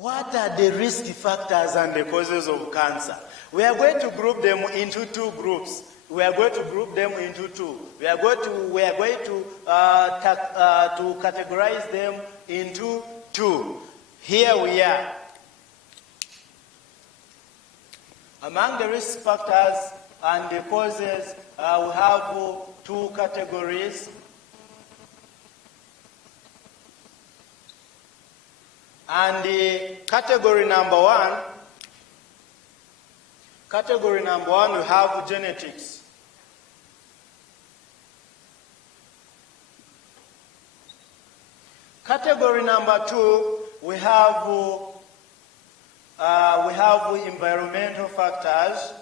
What are the risk factors and the causes of cancer? We are going to group them into two groups. We are going to group them into two. We are going to categorize them into two. Here we are. Among the risk factors and the causes, we have two categories. And the category number one, we have genetics. Category number two, we have environmental factors.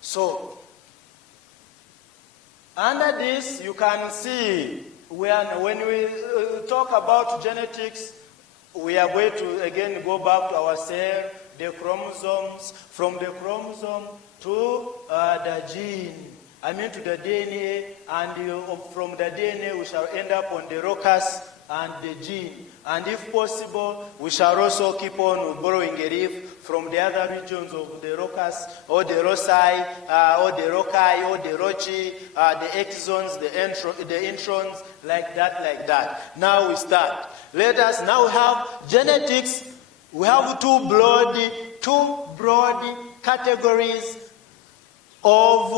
So, under this, you can see when we talk about genetics, we are going to again go back to our cell, the chromosomes, from the chromosome to the gene, to the DNA, and from the DNA we shall end up on the locus and the gene. And if possible, we shall also keep on borrowing a leaf from the other regions of the locus, or the loci, or the loci, or the loci, the exons, the introns, like that. Now we start. Let us now have genetics. We have two broad categories of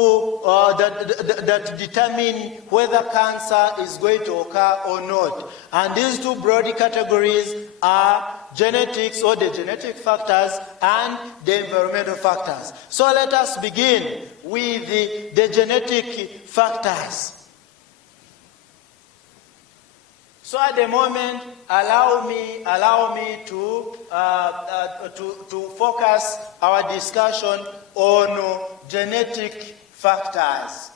that determine whether cancer is going to occur or not. And these two broad categories are genetics, or the genetic factors, and the environmental factors. So let us begin with the genetic factors. So at the moment, allow me to focus our discussion on genetic factors.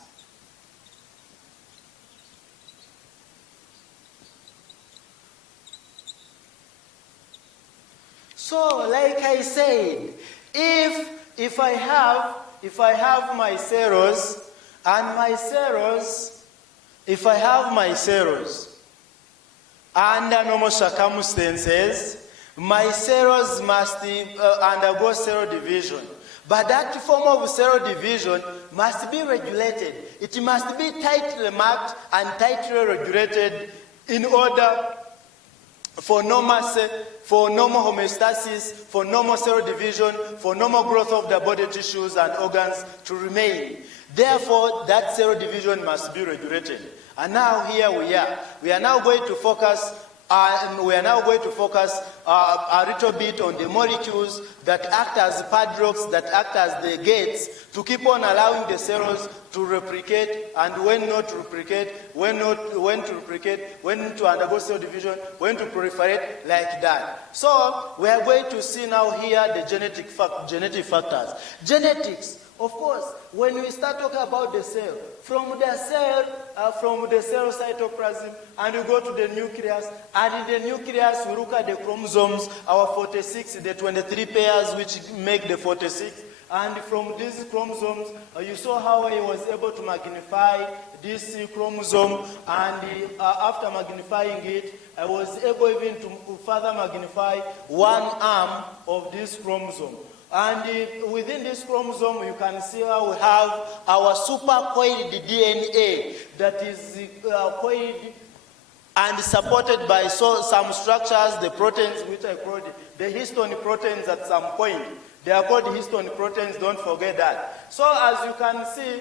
So, like I said, if I have my cells, and my cells, if I have my cells, under normal circumstances, my cells must undergo cell division. But that form of cell division must be regulated. It must be tightly marked and tightly regulated in order for normal homeostasis, for normal cell division, for normal growth of the body tissues and organs to remain. Therefore, that cell division must be regulated. And now here we are. We are now going to focus a little bit on the molecules that act as padlocks, that act as the gates, to keep on allowing the cells to replicate, and when not to replicate, when to replicate, when to undergo cell division, when to proliferate, like that. So we are going to see now here the genetic factors. Genetics. Of course, when we start talking about the cell, from the cell cytoplasm, and we go to the nucleus, and in the nucleus we look at the chromosomes, our 46, the 23 pairs which make the 46, and from these chromosomes, you saw how I was able to magnify this chromosome, and after magnifying it, I was able even to further magnify one arm of this chromosome. And within this chromosome, you can see how we have our supercoiled DNA that is coiled and supported by some structures, the proteins, which I called the histone proteins at some point. They are called histone proteins, don't forget that. So as you can see,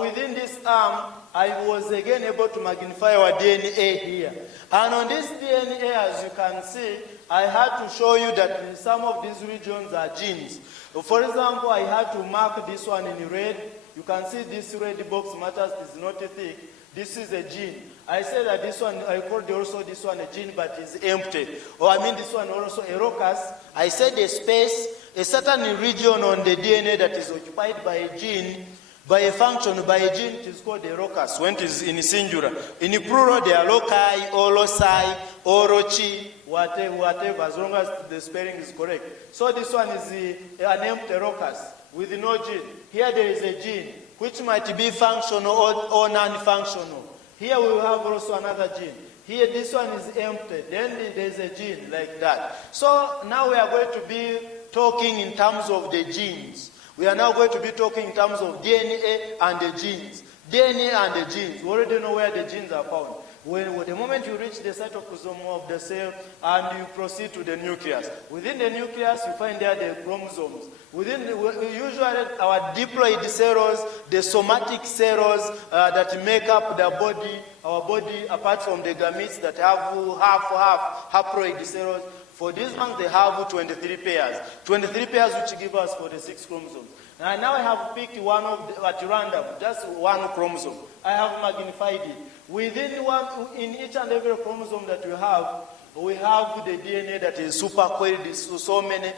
within this arm, I was again able to magnify our DNA here. And on this DNA, as you can see, I had to show you that some of these regions are genes. For example, I had to mark this one in red. You can see this red box matters, is not thick. This is a gene. I said that this one, I called also this one a gene, but it's empty. Or this one also a locus. I said a space, a certain region on the DNA that is occupied by a gene, by a function, by a gene, it is called a locus when it is in singular. In plural, they are loci, or loci, or loci, whatever, as long as the spelling is correct. So this one is an empty locus with no gene. Here there is a gene, which might be functional or non-functional. Here we have also another gene. Here this one is empty, then there's a gene like that. So now we are going to be talking in terms of the genes. We are now going to be talking in terms of DNA and the genes. DNA and the genes. We already know where the genes are found. When the moment you reach the cytoplasm of the cell and you proceed to the nucleus. Within the nucleus, you find there the chromosomes. Usually our diploid cells, the somatic cells that make up the body, our body, apart from the gametes that have half haploid cells. For these ones, they have 23 pairs. 23 pairs which give us 46 chromosomes. And now I have picked one at random, just one chromosome. I have magnified it. In each and every chromosome that we have the DNA that is super coiled so many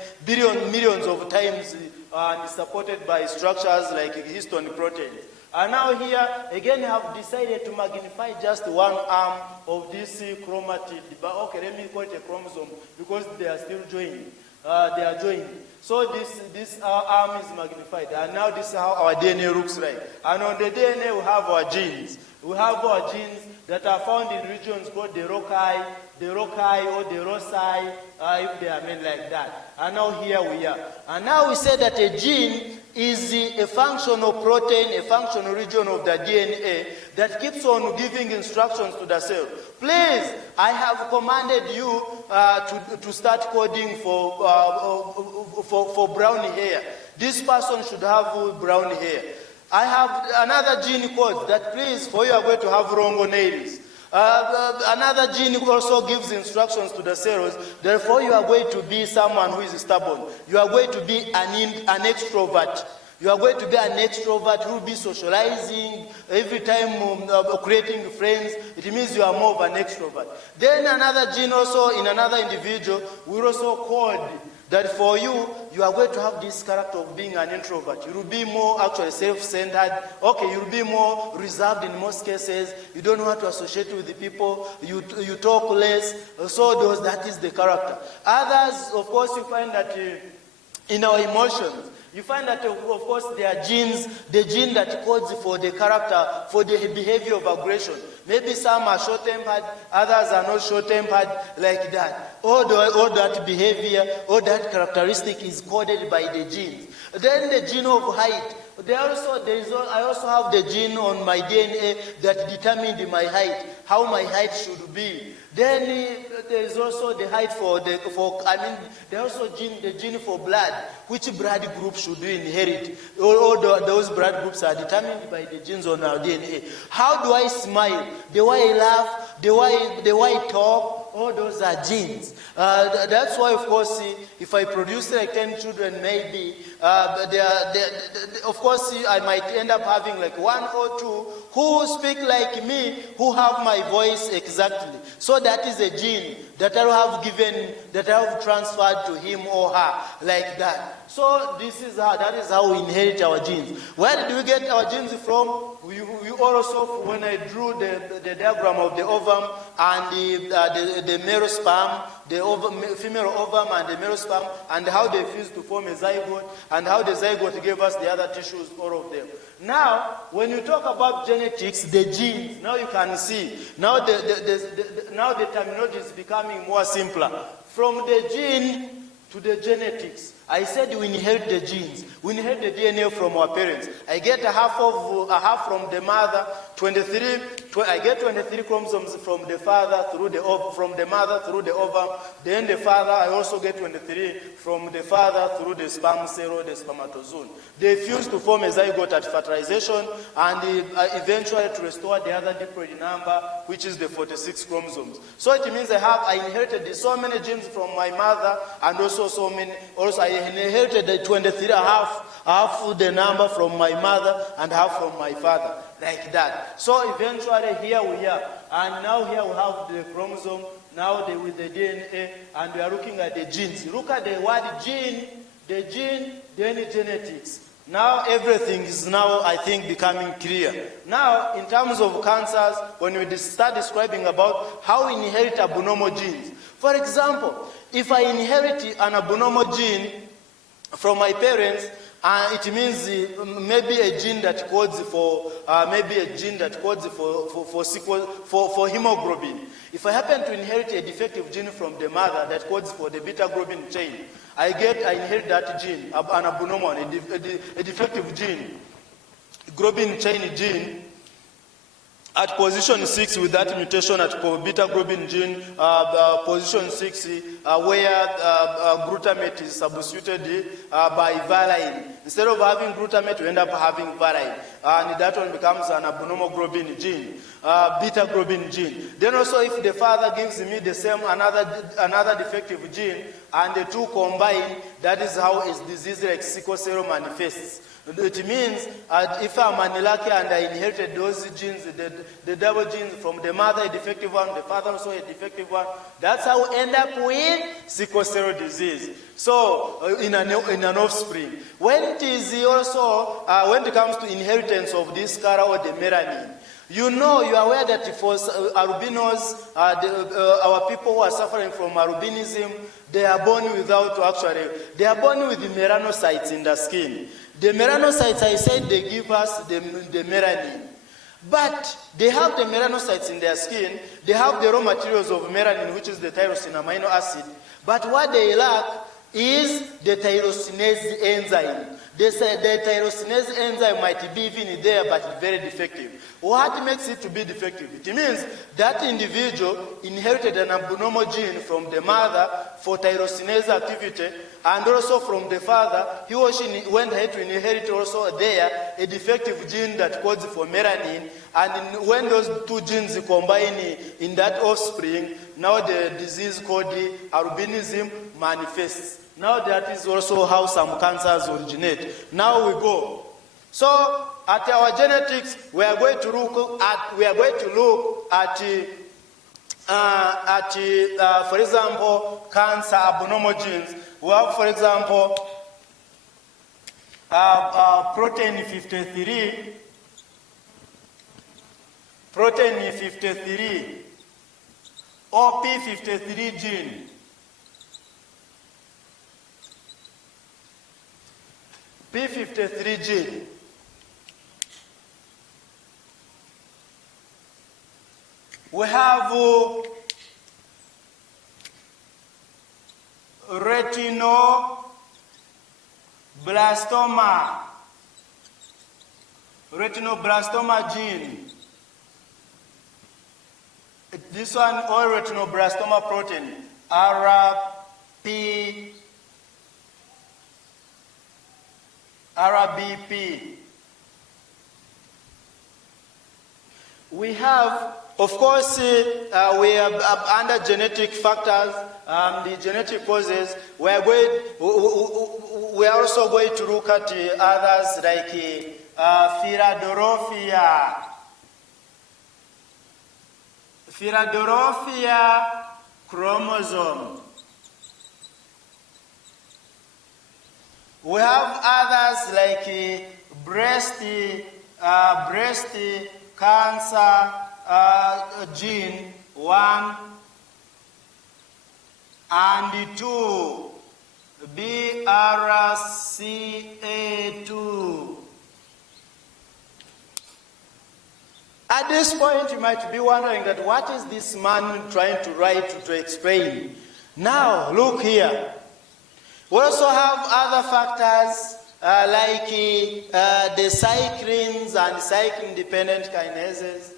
millions of times and supported by structures like histone proteins. And now here, again, I have decided to magnify just one arm of this chromatid. But okay, let me call it a chromosome because they are still joined. They are joined. So this arm is magnified. And now this is how our DNA looks like. And on the DNA, we have our genes. We have our genes that are found in regions called the rocci or the rossi, if they are made like that. And now here we are. And now we say that a gene is a functional protein, a functional region of the DNA that keeps on giving instructions to the cell. Please, I have commanded you to start coding for brown hair. This person should have brown hair. I have another gene code that please, for you are going to have long nails. Another gene also gives instructions to the cells. Therefore, you are going to be someone who is stubborn. You are going to be an extrovert. You are going to be an extrovert who will be socializing every time, creating friends. It means you are more of an extrovert. Then another gene also in another individual will also code that for you, you are going to have this character of being an introvert. You will be more actually self-centered. Okay, you will be more reserved in most cases. You don't want to associate with the people. You talk less. So that is the character. Others, of course, you find that in our emotions, you find that, of course, there are genes, the gene that codes for the character, for the behavior of aggression. Maybe some are short-tempered, others are not short-tempered, like that. All that behavior, all that characteristic is coded by the genes. Then the gene of height. I also have the gene on my DNA that determined my height, how my height should be. Then there is also the height there also the gene for blood, which blood group should you inherit. All those blood groups are determined by the genes on our DNA. How do I smile? The way I laugh, the way I talk, all those are genes. That's why, of course, if I produce like 10 children, maybe, of course, I might end up having like 1 or 2 who speak like me, who have my voice exactly. So that is a gene that I have transferred to him or her, like that. So that is how we inherit our genes. Where did we get our genes from? We also, when I drew the diagram of the ovum and the male sperm, the female ovum and the male sperm, and how they fuse to form a zygote, and how the zygote gave us the other tissues, all of them. Now, when you talk about genetics, the genes, now you can see, now the terminology is becoming more simpler. From the gene to the genetics. I said we inherit the genes. We inherit the DNA from our parents. I get a half from the mother, 23. I get 23 chromosomes from the father from the mother through the ovum. Then the father, I also get 23 from the father through the sperm cell or the spermatozoon. They fuse to form a zygote at fertilization, and eventually to restore the other diploid number, which is the 46 chromosomes. So it means I inherited so many genes from my mother, and also I inherited the 23, half the number from my mother and half from my father, like that. So eventually here we are, and now here we have the chromosome, now with the DNA, and we are looking at the genes. Look at the word gene, then genetics. Now everything is now, I think, becoming clear. Now, in terms of cancers, when we start describing about how we inherit abnormal genes, For example, if I inherit an abnormal gene from my parents, it means maybe a gene that codes for for hemoglobin. If I happen to inherit a defective gene from the mother that codes for the beta globin chain, I inherit that gene, an abnormal, a defective gene, globin chain gene, at position 6 with that mutation at beta globin gene, position 6 where glutamate is substituted by valine. Instead of having glutamate, we end up having valine. And that one becomes an abnormal globin gene, beta globin gene. Then also if the father gives me the same, another defective gene, and the two combine, that is how a disease like sickle cell manifests. It means if I'm unlucky and I inherited those genes, the double genes from the mother, a defective one, the father also a defective one, that's how we end up with sickle cell disease. So in an offspring. When it is also, when it comes to inheritance of this color or the melanin, you are aware that for albinos, our people who are suffering from albinism, they are born with melanocytes in the skin. The melanocytes, I said, they give us the melanin. But they have the melanocytes in their skin, they have the raw materials of melanin, which is the tyrosine amino acid. But what they lack is the tyrosinase enzyme. They say the tyrosinase enzyme might be even there, but it's very defective. What makes it to be defective? It means that individual inherited an abnormal gene from the mother for tyrosinase activity, and also from the father, he or she went ahead to inherit also there a defective gene that codes for melanin, and when those two genes combine in that offspring, now the disease called albinism manifests. Now that is also how some cancers originate. Now we go. So at our genetics, we are going to look at for example, cancer abnormal genes. We have, for example, protein 53, OP53 gene. P53 gene. We have retinoblastoma gene. This one, all retinoblastoma protein, RBP. We have, of course, we are under genetic factors, the genetic causes. We are also going to look at others like Philadelphia chromosome. We have others like breast cancer gene 1 and 2, BRCA2. At this point, you might be wondering that what is this man trying to write to explain? Now, look here. We also have other factors like the cyclins and cyclin-dependent kinases.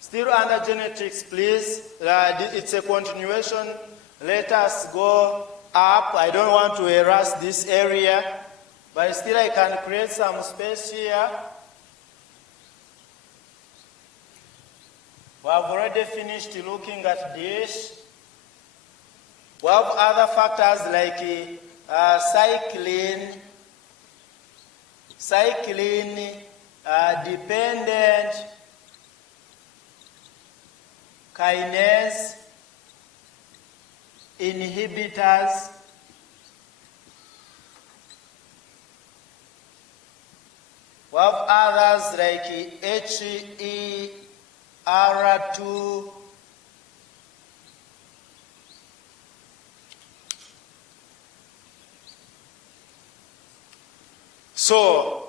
Still under genetics, please. It's a continuation. Let us go up. I don't want to harass this area, but still I can create some space here. We have already finished looking at this. We have other factors like cyclin-dependent kinase inhibitors. We have others like HER2 So,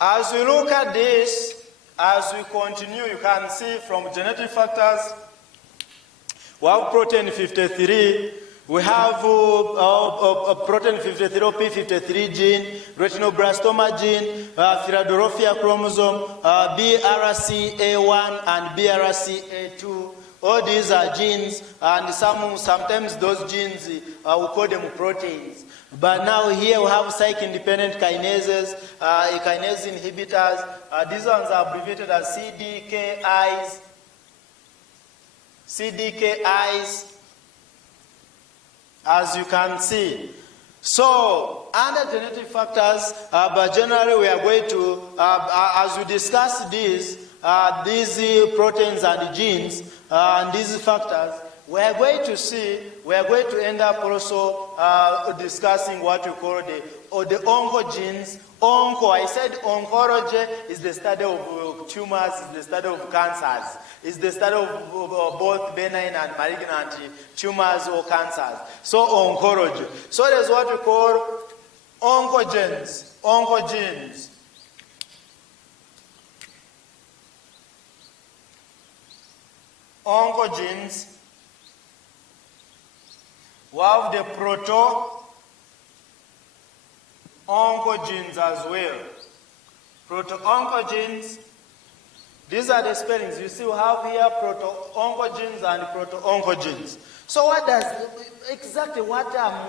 as we look at this, as we continue, you can see from genetic factors, we have protein 53, we have protein 53 or P53 gene, retinoblastoma gene, Philadelphia chromosome, BRCA1 and BRCA2. All these are genes, and sometimes those genes, we call them proteins. But now here we have cycle-independent kinases, kinase inhibitors. These ones are abbreviated as CDKIs, as you can see. So, under genetic factors, but generally we are going to, as we discuss these proteins and genes and these factors, we are going to end up also discussing what we call the oncogenes. I said oncology is the study of tumors, is the study of cancers, is the study of both benign and malignant tumors or cancers. So oncology. So there's what we call oncogenes. Oncogenes. We have the Proto-Oncogenes as well. Proto-Oncogenes, these are the spellings. You see, we have here Proto-Oncogenes and Proto-Oncogenes. So what am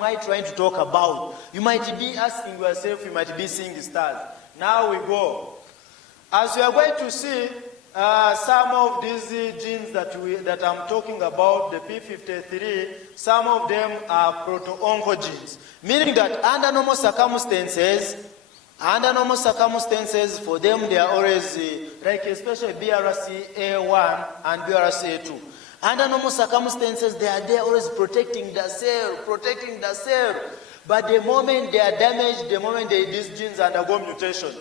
I trying to talk about? You might be asking yourself, you might be seeing the stars. Now we go. As we are going to see, some of these genes that I'm talking about, the P53, some of them are proto-oncogenes, meaning that under normal circumstances, for them they are always, like especially BRCA1 and BRCA2. Under normal circumstances, they are there always protecting the cell. But the moment they are damaged, the moment these genes undergo mutation,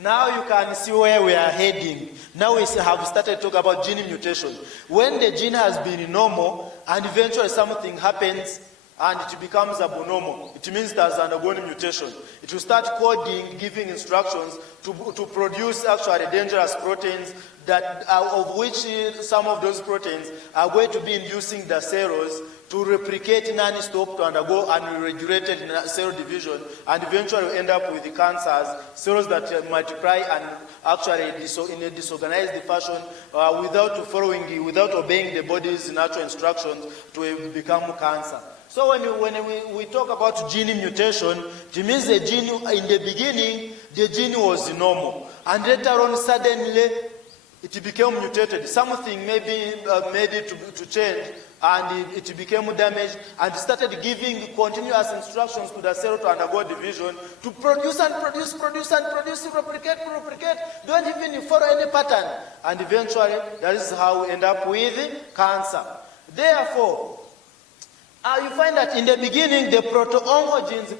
now you can see where we are heading. Now we have started to talk about gene mutation. When the gene has been normal and eventually something happens and it becomes abnormal, it means it has undergone mutation. It will start coding, giving instructions to produce actually dangerous proteins that of which some of those proteins are going to be inducing the cells to replicate non-stop, to undergo unregulated cell division, and eventually end up with the cancers, cells that multiply and actually in a disorganized fashion without obeying the body's natural instructions to become cancer. So when we talk about gene mutation, it means the gene, in the beginning, the gene was normal, and later on suddenly it became mutated. Something maybe made it to change, and it became damaged, and started giving continuous instructions to the cell to undergo division, to produce, replicate, don't even follow any pattern. And eventually, that is how we end up with cancer. Therefore, you find that in the beginning, the proto-oncogenes,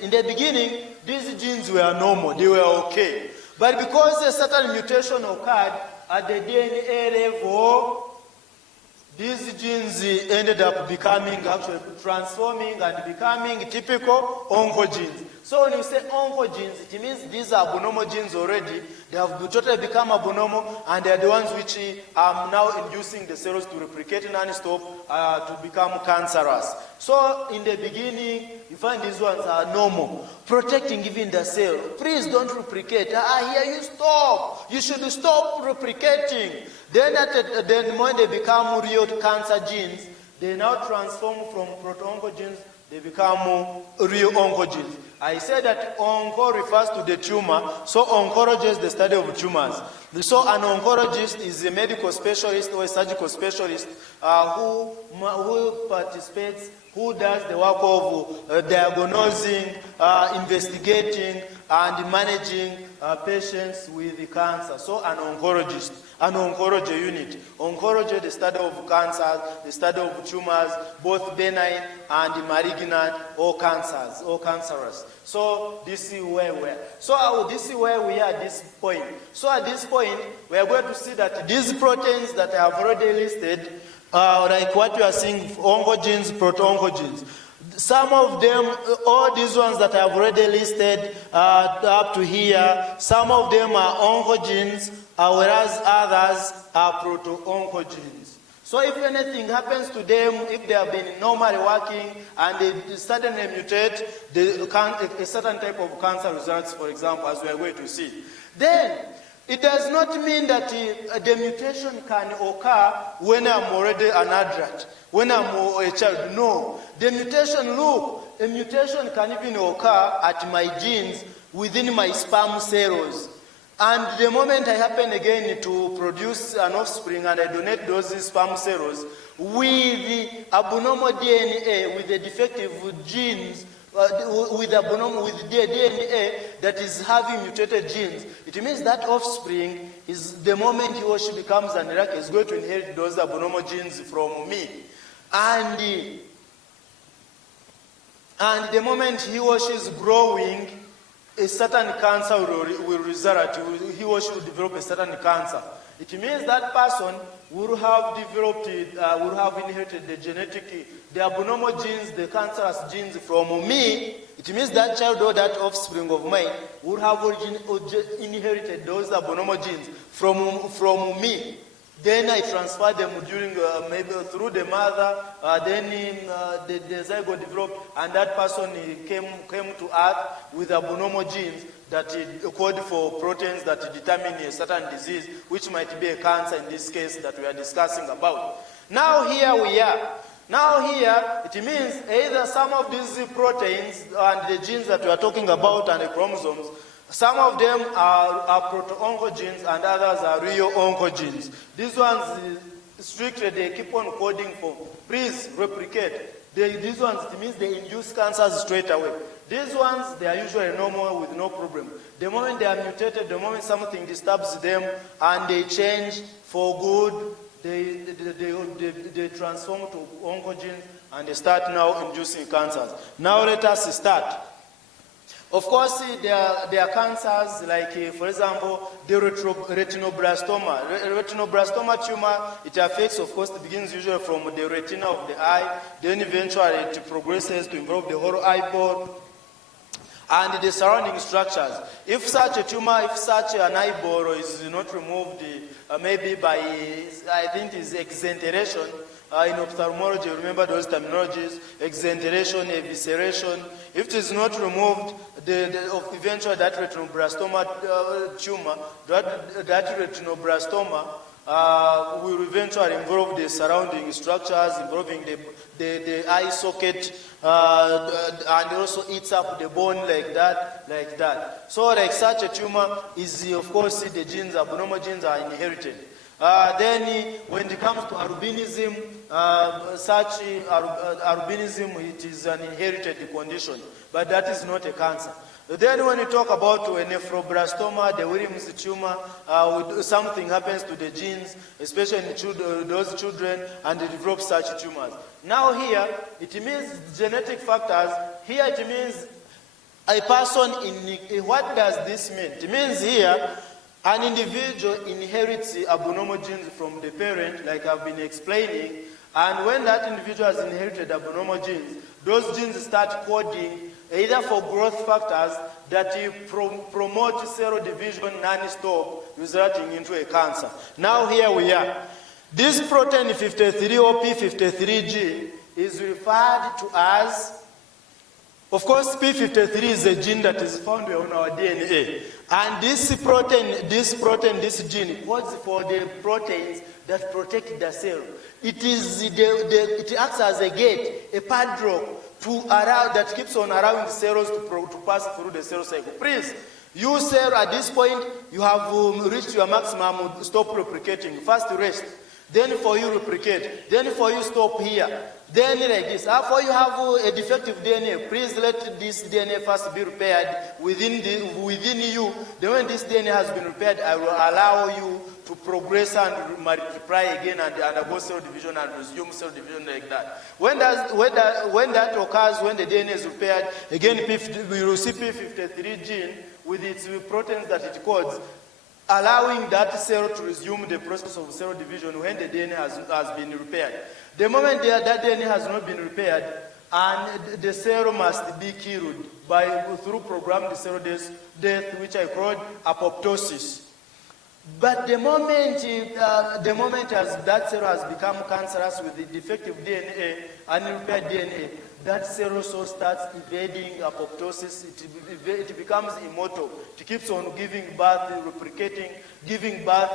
in the beginning, these genes were normal, they were okay. But because a certain mutation occurred at the DNA level, these genes ended up actually transforming and becoming typical oncogenes. So when you say oncogenes, it means these are abnormal genes already. They have totally become abnormal, and they are the ones which are now inducing the cells to replicate non-stop to become cancerous. So in the beginning, you find these ones are normal, protecting even the cell. Please don't replicate. Here you stop. You should stop replicating. Then when they become real cancer genes, they now transform from proto-oncogenes, they become real oncogenes. I said that onco refers to the tumor, so oncology is the study of tumors. So an oncologist is a medical specialist or a surgical specialist who participates, who does the work of diagnosing, investigating, and managing patients with cancer. So an oncologist, an oncology unit. Oncology, the study of cancers, the study of tumors, both benign and malignant, or cancers, or cancerous. So this is where we are. So this is where we are at this point. So at this point, we are going to see that these proteins that I have already listed, like what you are seeing, oncogenes, proto-oncogenes. Some of them, all these ones that I've already listed up to here, some of them are oncogenes, whereas others are proto-oncogenes. So if anything happens to them, if they have been normally working and they suddenly mutate, a certain type of cancer results, for example, as we are going to see. Then, it does not mean that the mutation can occur when I'm already an adult, when I'm a child. No. The mutation, look, a mutation can even occur at my genes within my sperm cells. And the moment I happen again to produce an offspring and I donate those sperm cells with abnormal DNA, with the defective genes, with the DNA that is having mutated genes, it means that offspring is the moment he or she becomes an Iraqi is going to inherit those abnormal genes from me. And the moment he or she is growing, a certain cancer will result, he or she will develop a certain cancer. It means that person will have developed, will have inherited the abnormal genes, the cancerous genes from me. It means that child or that offspring of mine would have inherited those abnormal genes from me. Then I transfer them during, maybe through the mother, then the zygote developed, and that person came to earth with abnormal genes that code for proteins that determine a certain disease, which might be a cancer in this case that we are discussing about. Now here we are. Now here, it means either some of these proteins and the genes that we are talking about and the chromosomes, some of them are proto-oncogenes and others are real oncogenes. These ones, strictly, they keep on coding for, please replicate. These ones, it means they induce cancers straight away. These ones, they are usually normal with no problem. The moment they are mutated, the moment something disturbs them and they change for good, they transform to oncogenes and they start now inducing cancers. Now let us start. Of course, there are cancers like, for example, the retinoblastoma. Retinoblastoma tumor, it affects, of course, it begins usually from the retina of the eye, then eventually it progresses to involve the whole eyeball and the surrounding structures. If such a tumor, if such an eyeball is not removed, maybe by, I think it's exenteration, in ophthalmology, remember those terminologies, exenteration, evisceration. If it is not removed, eventually that retinoblastoma tumor, that retinoblastoma will eventually involve the surrounding structures, involving the eye socket, and also eats up the bone like that. So like such a tumor is, of course, the genes, abnormal genes are inherited. Then when it comes to albinism, such albinism, it is an inherited condition, but that is not a cancer. Then when you talk about a nephroblastoma, the Williams tumor, something happens to the genes, especially in those children, and they develop such tumors. Now here, it means genetic factors. Here it means a person, what does this mean? It means here, an individual inherits abnormal genes from the parent, like I've been explaining, and when that individual has inherited abnormal genes, those genes start coding either for growth factors that promote cell division non-stop, resulting into a cancer. Now here we are. This protein 53 or P53 gene is referred to as, of course, P53 is a gene that is found on our DNA. And this gene codes for the proteins that protect the cell. It acts as a gate, a padlock that keeps on allowing the cells to pass through the cell cycle. Please, you cell at this point, you have reached your maximum, stop replicating. First rest, then for you replicate, then for you stop here. Then like this, after you have a defective DNA, please let this DNA first be repaired within you. Then when this DNA has been repaired, I will allow you to progress and multiply again and undergo cell division and resume cell division like that. When that occurs, when the DNA is repaired, again we will see P53 gene with its proteins that it codes, allowing that cell to resume the process of cell division when the DNA has been repaired. The moment that DNA has not been repaired, and the cell must be killed through programmed cell death, which I call apoptosis. But the moment as that cell has become cancerous with the defective DNA and repaired DNA, that cell also starts evading apoptosis. It becomes immortal. It keeps on giving birth, replicating, giving birth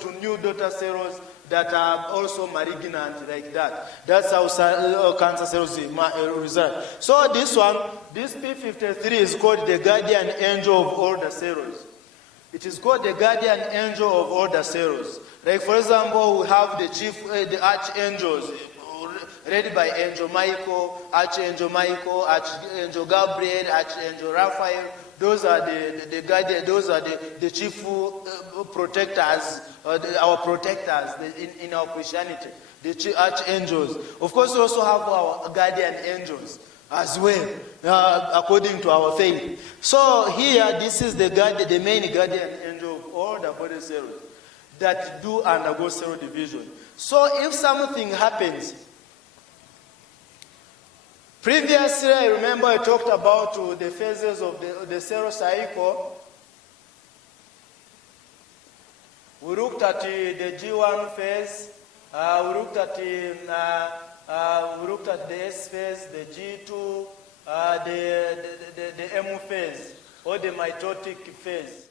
to new daughter cells that are also malignant like that. That's how cancer cells result. So this P53 is called the guardian angel of all the cells. It is called the guardian angel of all the cells. Like for example, we have the archangels, led by Angel Michael, Archangel Gabriel, Archangel Raphael. Those are the guardian. Those are the chief protectors, our protectors in our Christianity. The archangels. Of course, we also have our guardian angels as well, according to our faith. So here, this is the main guardian angel of all the body cells that do undergo cell division. So if something happens, previously, I remember I talked about the phases of the cell cycle. We looked at the G1 phase. We looked at the S phase, the G2, the M phase, or the mitotic phase.